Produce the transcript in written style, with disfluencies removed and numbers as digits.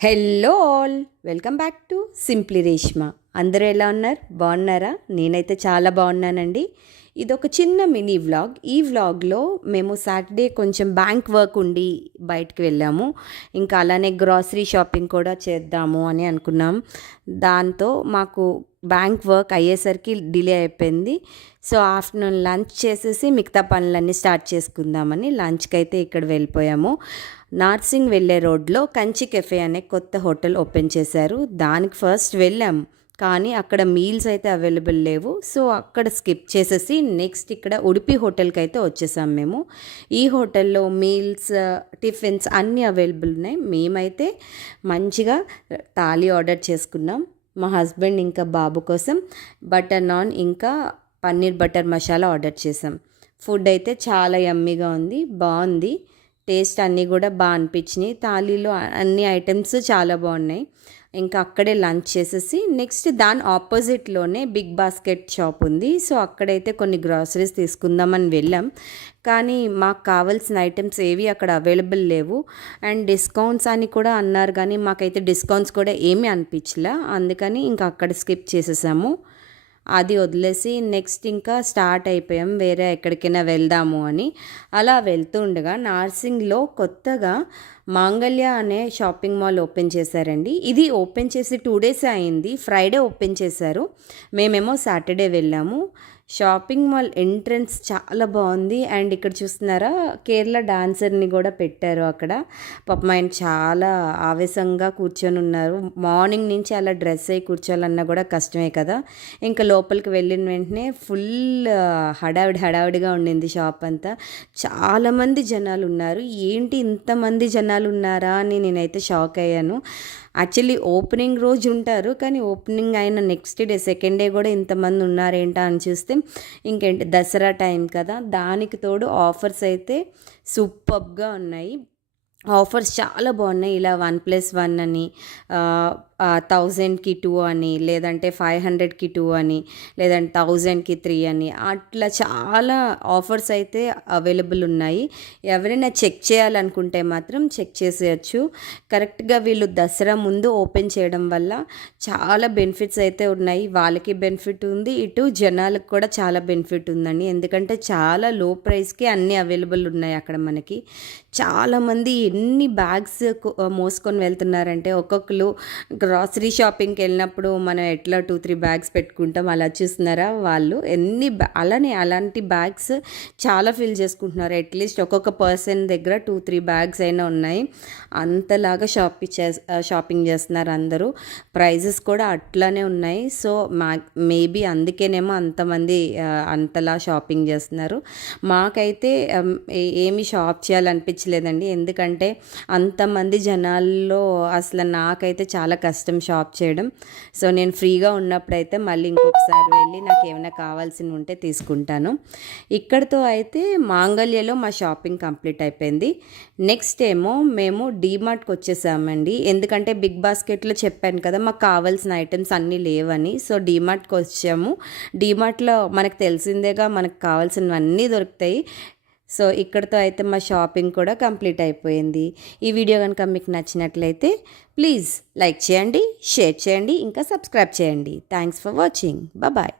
Hello all, welcome back to simply Reshma. అందరూ ఎలా ఉన్నారు? బాగున్నారా? నేనైతే చాలా బాగున్నానండి. ఇదొక చిన్న మినీ వ్లాగ్. ఈ వ్లాగ్లో మేము సాటర్డే కొంచెం బ్యాంక్ వర్క్ ఉండి బయటకు వెళ్ళాము. ఇంకా అలానే గ్రాసరీ షాపింగ్ కూడా చేద్దాము అని అనుకున్నాం. దాంతో మాకు బ్యాంక్ వర్క్ అయ్యేసరికి డిలే అయిపోయింది. సో ఆఫ్టర్నూన్ లంచ్ చేసేసి మిగతా పనులన్నీ స్టార్ట్ చేసుకుందామని లంచ్కి అయితే ఇక్కడ వెళ్ళిపోయాము. నార్సింగ్ వెళ్ళే రోడ్లో కంచి కెఫే అనే కొత్త హోటల్ ఓపెన్ చేశారు. దానికి ఫస్ట్ వెళ్ళాము, కానీ అక్కడ మీల్స్ అయితే అవైలబుల్ లేవు. సో అక్కడ స్కిప్ చేసేసి నెక్స్ట్ ఇక్కడ ఉడిపి హోటల్కి అయితే వచ్చేసాం మేము. ఈ హోటల్లో మీల్స్, టిఫిన్స్ అన్నీ అవైలబుల్ ఉన్నాయి. మేమైతే మంచిగా థాలీ ఆర్డర్ చేసుకున్నాం. మా హస్బెండ్ ఇంకా బాబు కోసం బటర్ నాన్ ఇంకా పన్నీర్ బటర్ మసాలా ఆర్డర్ చేసాం. ఫుడ్ అయితే చాలా యమ్మీగా ఉంది, బాగుంది. టేస్ట్ అన్నీ కూడా బాగా అనిపించినాయి. థాలీలో అన్ని ఐటమ్స్ చాలా బాగున్నాయి. ఇంకా అక్కడే లంచ్ చేసేసి నెక్స్ట్ దాని ఆపోజిట్లోనే బిగ్ బాస్కెట్ షాప్ ఉంది. సో అక్కడైతే కొన్ని గ్రాసరీస్ తీసుకుందామని వెళ్ళాం, కానీ మాకు కావాల్సిన ఐటమ్స్ ఏవి అక్కడ అవైలబుల్ లేవు. అండ్ డిస్కౌంట్స్ అని కూడా అన్నారు, కానీ మాకైతే డిస్కౌంట్స్ కూడా ఏమీ అనిపించలే. అందుకని ఇంకా అక్కడ స్కిప్ చేసేసాము. అది వదిలేసి నెక్స్ట్ ఇంకా స్టార్ట్ అయిపోయాం వేరే ఎక్కడికైనా వెళ్దాము అని. అలా వెళ్తూ ఉండగా నార్సింగ్లో కొత్తగా మాంగళ్య అనే షాపింగ్ మాల్ ఓపెన్ చేశారండి. ఇది ఓపెన్ చేసి 2 days అయింది. ఫ్రైడే ఓపెన్ చేశారు. మేమేమో సాటర్డే వెళ్ళాము. షాపింగ్ మాల్ ఎంట్రన్స్ చాలా బాగుంది. అండ్ ఇక్కడ చూస్తున్నారా, కేరళ డాన్సర్ని కూడా పెట్టారు అక్కడ. పాపం ఆయన చాలా ఆవేశంగా కూర్చొని ఉన్నారు. మార్నింగ్ నుంచి అలా డ్రెస్ అయ్యి కూర్చోవాలన్నా కూడా కష్టమే కదా. ఇంకా లోపలికి వెళ్ళిన వెంటనే ఫుల్ హడావిడిగా ఉండింది షాప్ అంతా. చాలామంది జనాలు ఉన్నారు. ఏంటి ఇంతమంది జనాలు ఉన్నారా అని నేనైతే షాక్ అయ్యాను. యాక్చువల్లీ ఓపెనింగ్ రోజు ఉంటారు, కానీ ఓపెనింగ్ అయిన నెక్స్ట్ డే సెకండ్ డే కూడా ఇంతమంది ఉన్నారేంటా అని చూస్తే ఇంకేంటి దసరా టైం కదా, దానికి తోడు ఆఫర్స్ అయితే సూపర్గా ఉన్నాయి. ఆఫర్స్ చాలా బాగున్నాయి. ఇలా 1+1 అని, 1000కి 2 అని, లేదంటే 500కి 2 అని, లేదంటే 1000కి 3 అని, అట్లా చాలా ఆఫర్స్ అయితే అవైలబుల్ ఉన్నాయి. ఎవరైనా చెక్ చేయాలనుకుంటే మాత్రం చెక్ చేసేయచ్చు. కరెక్ట్గా వీళ్ళు దసరా ముందు ఓపెన్ చేయడం వల్ల చాలా బెనిఫిట్స్ అయితే ఉన్నాయి. వాళ్ళకి బెనిఫిట్ ఉంది, ఇటు జనాలకు కూడా చాలా బెనిఫిట్ ఉందండి. ఎందుకంటే చాలా లో ప్రైస్కి అన్నీ అవైలబుల్ ఉన్నాయి అక్కడ మనకి. చాలామంది ఎన్ని బ్యాగ్స్ మోసుకొని వెళ్తున్నారంటే, ఒక్కొక్కరు గ్రాసరీ షాపింగ్కి వెళ్ళినప్పుడు మనం ఎట్లా 2-3 బ్యాగ్స్ పెట్టుకుంటాం, అలా చూస్తున్నారా వాళ్ళు అలాంటి బ్యాగ్స్ చాలా ఫిల్ చేసుకుంటున్నారు. అట్లీస్ట్ ఒక్కొక్క పర్సన్ దగ్గర 2-3 బ్యాగ్స్ అయినా ఉన్నాయి. అంతలాగా షాపింగ్ చేస్తున్నారు అందరూ. ప్రైజెస్ కూడా అట్లానే ఉన్నాయి. సో మేబీ అందుకేనేమో అంతమంది అంతలా షాపింగ్ చేస్తున్నారు. మాకైతే ఏమి షాప్ చేయాలనిపించలేదండి, ఎందుకంటే అంతమంది జనాల్లో అసలు నాకైతే చాలా కష్టం షాప్ చేయడం. సో నేను ఫ్రీగా ఉన్నప్పుడైతే మళ్ళీ ఇంకొకసారి వెళ్ళి నాకు ఏమైనా కావాల్సి ఉంటే తీసుకుంటాను. ఇక్కడితో అయితే మాంగళ్యలో మా షాపింగ్ కంప్లీట్ అయిపోయింది. నెక్స్ట్ ఏమో మేము డీమార్ట్కి వచ్చేసామండి. ఎందుకంటే బిగ్ బాస్కెట్లో చెప్పాను కదా మాకు కావాల్సిన ఐటమ్స్ అన్నీ లేవని. సో డీమార్ట్కి వచ్చాము. డీమార్ట్లో మనకు తెలిసిందేగా, మనకు కావాల్సినవన్నీ దొరుకుతాయి. సో ఇక్కడితో అయితే మా షాపింగ్ కూడా కంప్లీట్ అయిపోయింది. ఈ వీడియో కనుక మీకు నచ్చినట్లయితే ప్లీజ్ లైక్ చేయండి, షేర్ చేయండి, ఇంకా సబ్స్క్రైబ్ చేయండి. Thanks for watching. బాయ్.